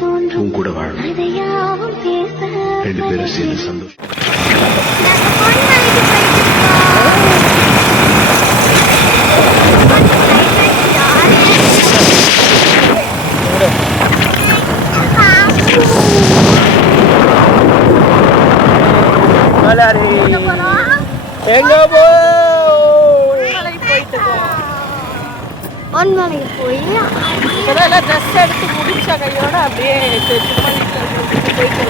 தோன்றும். உன் கூட பேச ரெண்டு பேரும் சேர்ந்து சந்தோஷம். எங்க போ? பொன்மலைக்கு போய் எல்லாம் ட்ரெஸ் எடுத்து முடிச்ச கையோட அப்படியே சும்மா வீட்டுல போயிட்டு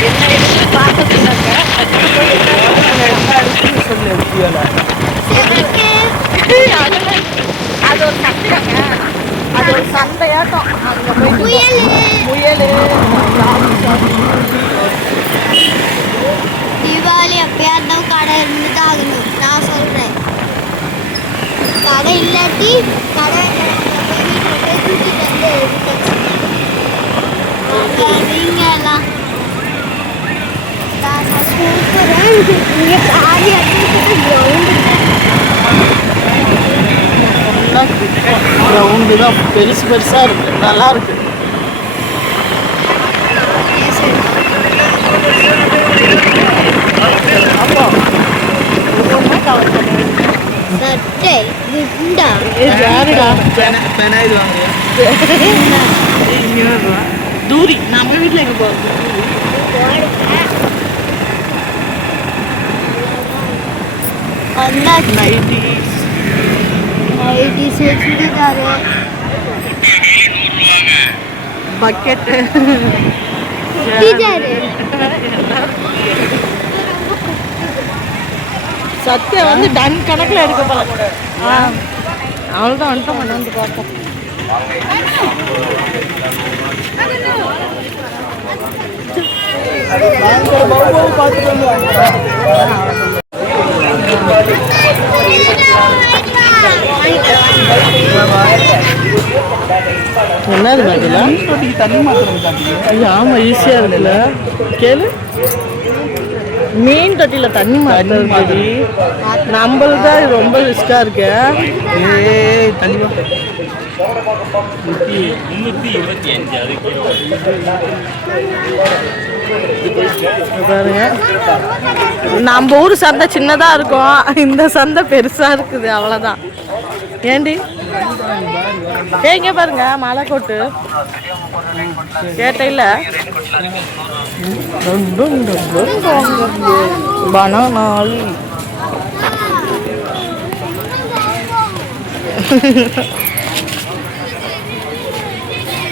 என்ன எடுத்து பார்க்க சொன்னாங்க அதுக்கு போய் என்ன எடுத்து சொல்லு அது ஒரு சண்டையாங்க அது ஒரு சண்டையாட்டம் அங்க போயிட்டு முயலு. முயல் தீபாவளி எப்பயாவது கடை இருந்துட்டு ஆகணும் நான் சொல்கிறேன் கடை இல்லாட்டி கடை இருக்கிறவங்கள தூக்கிட்டு வந்து நீங்க நான் சொல்கிறேன் இங்கே காலி கிரவுண்டு தான் பெருசு பெருசாக இருக்குது நல்லா இருக்குது யாருடா தூரி நம்ம வீட்டில் எங்க போகிறது நைட்டிஸ் ஐடி சுடிதாரு பக்கெட்டு சத்யா வந்து டன் கணக்கில் எடுக்க போல ஆ அவ்வளோதான் வந்துட்டோம் வந்து பார்த்தோம் என்னது பதிலா ஐயா ஆமாம் ஈஸியாக இருக்குல்ல. கேளு. மீன் தொட்டியில் தண்ணி மாற்றி நம்மளுக்கு தான் ரொம்ப ரிஸ்காக இருக்கு. ஏய் தள்ளி வா இங்க பாருங்க. நம்ம ஊர் சந்தை சின்னதாக இருக்கும். இந்த சந்தை பெருசாக இருக்குது. அவ்வளோதான் ஏண்டி? ஏ இங்க பாருங்க மலை கொட்டு கேட்டையில் பனானால்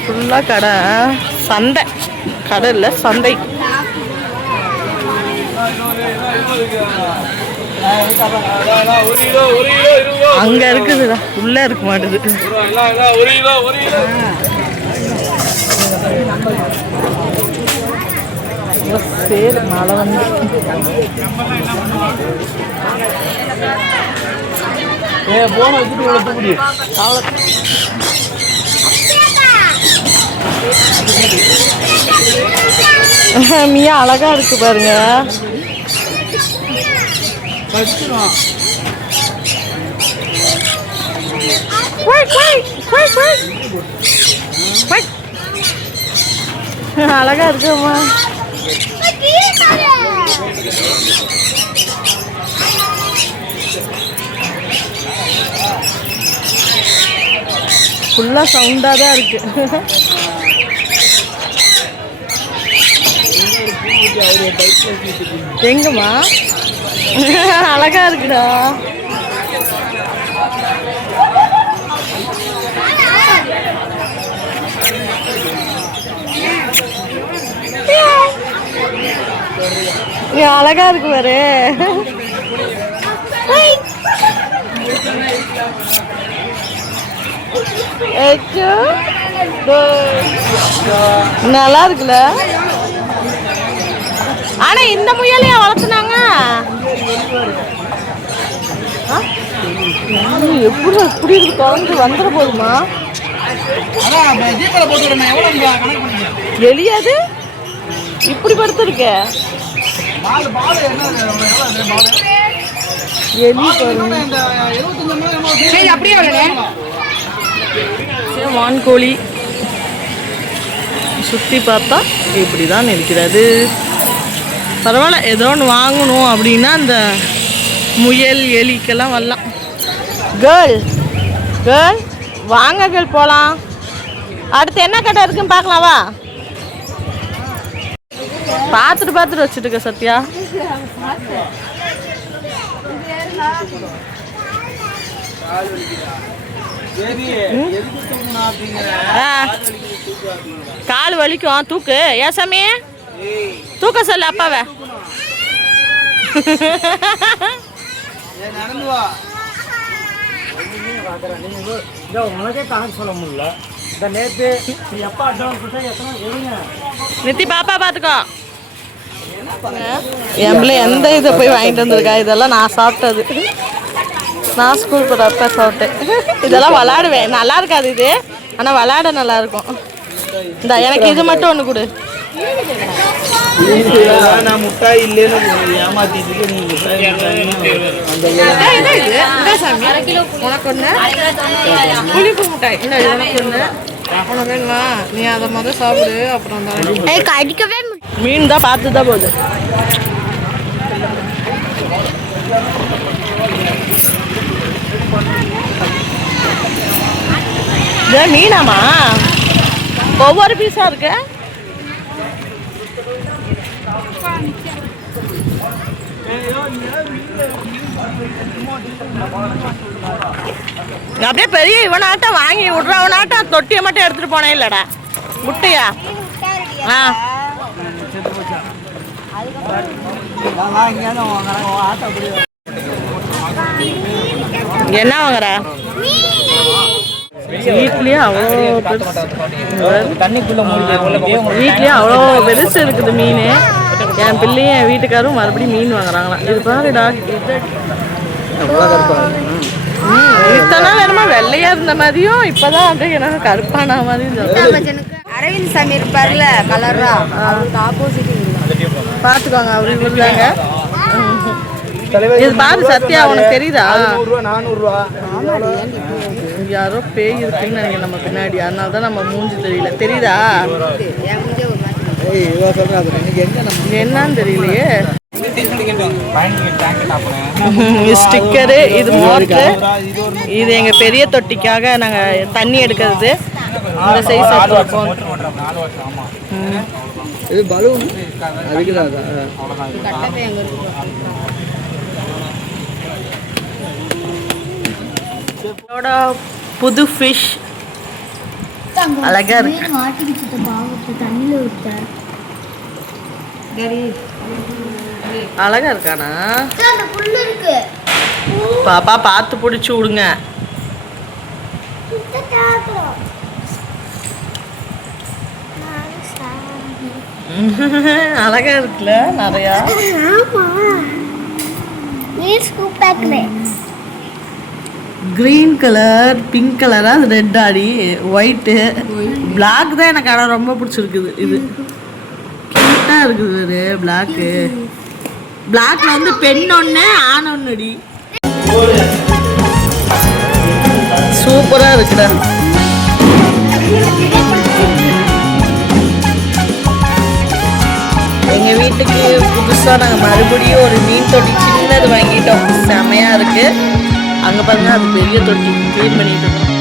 ஃபுல்லாக கடை. சந்தை. கடை இல்லை சந்தை. அங்க இருக்குதுடா. உள்ள இருக்க மாட்டுது. சரி மழை வந்து ஏ போன வச்சுட்டு உள்ள தூக்குடி மியா அழகா இருக்கு பாருங்க. குயிக். அழகா இருக்குமா ஃபுல்லா சவுண்டா தான் இருக்கு? எங்கம்மா? அழகா இருக்குடா. அழகா இருக்கு பாரு. நல்லா இருக்குல்ல. ஆனா இந்த முயலையா வளர்த்துனாங்க. எப்படி எப்படி இருக்கு குழந்தை வந்துட போதுமா எலியாது? இப்படி படுத்துருக்க? எலி பாருங்க. அப்படியே வான்கோழி சுற்றி பார்த்தா இப்படி தான் இருக்கிறது. பரவாயில்ல ஏதோ ஒன்று வாங்கணும் அப்படின்னா அந்த முயல் எலிக்கெல்லாம் வரலாம். கேர்ள் கேர்ள் வாங்க கேள் போகலாம் அடுத்து என்ன கடை இருக்குன்னு பார்க்கலாம் வா. பார்த்துட்டு பார்த்துட்டு வச்சுட்டுக்க இருக்க சத்யா. ஆ. கால் வலிக்கும் தூக்கு. ஏன் சாமி? தூக்க சொல்லு அப்பாவை. நித்தி பாப்பா பார்த்துக்கோ என் பிள்ளை எந்த இதை போய் வாங்கிட்டு வந்திருக்கா? இதெல்லாம் நான் சாப்பிட்டது. நான் ஸ்கூல் போகிறப்ப சாப்பிட்டேன். இதெல்லாம் விளாடுவேன். நல்லா இருக்காது இது. ஆனால் விளாட நல்லா இருக்கும். இந்த எனக்கு இது மட்டும் ஒன்று கொடு. நான் முட்டாய் இல்லைன்னு ஏமாத்திட்டு இருக்கேன். முட்டாய் புளிப்பு மிட்டாய் இந்த உனக்கு ஒன்று உனக்கு வேணுமா நீ அதை சாப்பிடு அப்புறம் மீன் தான் பார்த்து தான் போகுது மீனாமா ஒவ்வொரு பீஸா இருக்கு அப்படியே பெரிய இவனாட்டம் வாங்கி விட்றவனாட்டம் தொட்டியை மட்டும் எடுத்துட்டு போனேன் இல்லடா. முட்டையா? ஆ. என்ன வாங்குற? வீட்லயே அவ்வளோ தண்ணிக்குள்ள வீட்லயே அவ்வளோ பெருசு இருக்குது மீன். என் பிள்ளையும் என் வீட்டுக்காரும் மறுபடியும் மீன் வாங்குறாங்களாம். இது பாருடா. இது இத்தனை நாள் என்னமோ வெள்ளையா இருந்த மாதிரியும் இப்பதான் அப்படியே எனக்கு கருப்பான மாதிரியும் சொல்றேன். அரவிந்த் சாமி இருப்பார்ல கலரா? அவருக்கு ஆப்போசிட் பாத்துக்கோங்க அவரு இவரு தாங்க இது பாரு சத்யா உனக்கு தெரியுதா? யாரோ பேய் இருக்குன்னு நினைக்கிறேன் நம்ம பின்னாடி. அதனால தான் நம்ம மூஞ்சி தெரியல. தெரியுதா? என்னன்னு தெரியலையே. ஸ்டிக்கரு இது மோட்ரு இது எங்க பெரிய தொட்டிக்காக நாங்க தண்ணி எடுக்கிறது. இந்த சைஸ் எடுத்து வைப்போம். இது பலூன்? புது ஃபிஷ் அழகா இருக்கு. மாட்டிக்கிட்டு பாவத்தை. தண்ணியில் விட்ட. அழகா இருக்கானா? அந்த புல்லு இருக்கு. பாப்பா பார்த்து பிடிச்சி விடுங்க. அழகா இருக்குல்ல நிறையா. மீன் ஸ்கூப் பேக்ல க்ரீன் கலர் பிங்க் கலரா அது ரெட் ஆடி ஒயிட்டு பிளாக் தான் எனக்கு ஆனால் ரொம்ப பிடிச்சிருக்குது இது. கியூட்டாக இருக்குது ஒரு பிளாக்கு பிளாக்ல வந்து பெண் ஒன்று ஆண் ஒன்றுடி சூப்பராக இருக்குடா. எங்கள் வீட்டுக்கு புதுசாக நாங்கள் மறுபடியும் ஒரு மீன் தொட்டி சின்னது வாங்கிட்டோம். செமையாக இருக்குது அங்கே பாருங்க அது பெரிய தொட்டி. க்ளீன் பண்ணிட்டு இருக்கோம்.